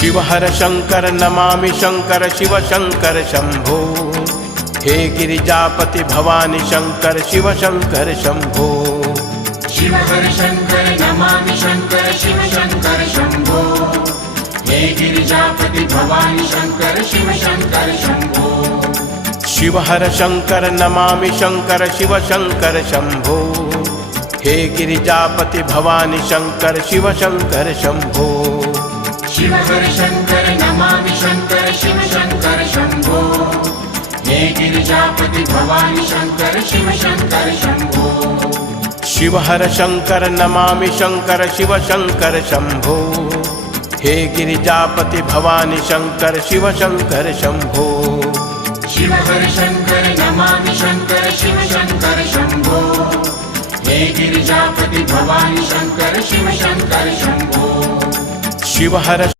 शिव हर शंकर नमामि शंकर शिव शंकर शंभो। हे गिरिजापति भवानी शंकर शिव शंकर शंभो। शिव हर शंकर नमामि शंकर शिव शंकर शंभो। हे गिरिजापति भवानी शंकर शिव शंकर शंभो। शिव हर शंकर नमामि शंकर शिव शंकर शंभो। हे गिरिजापति भवानी शंकर शिव शंकर शंभो। शिव हर शंकर नमामि शंकर शिव शंकर शंभो। हे गिरिजापति भवानी शंकर शिव शंकर शंभो। शिव हर शंकर नमामि शंकर शिव शंकर शंभो। हे गिरिजापति भवानी शंकर शिव शंकर शंभो। शिव हर शंकर नमामि शंकर शिव शंकर शंभो। हे गिरिजापति भवानी शंकर शिव शंकर शंभो। शिव हर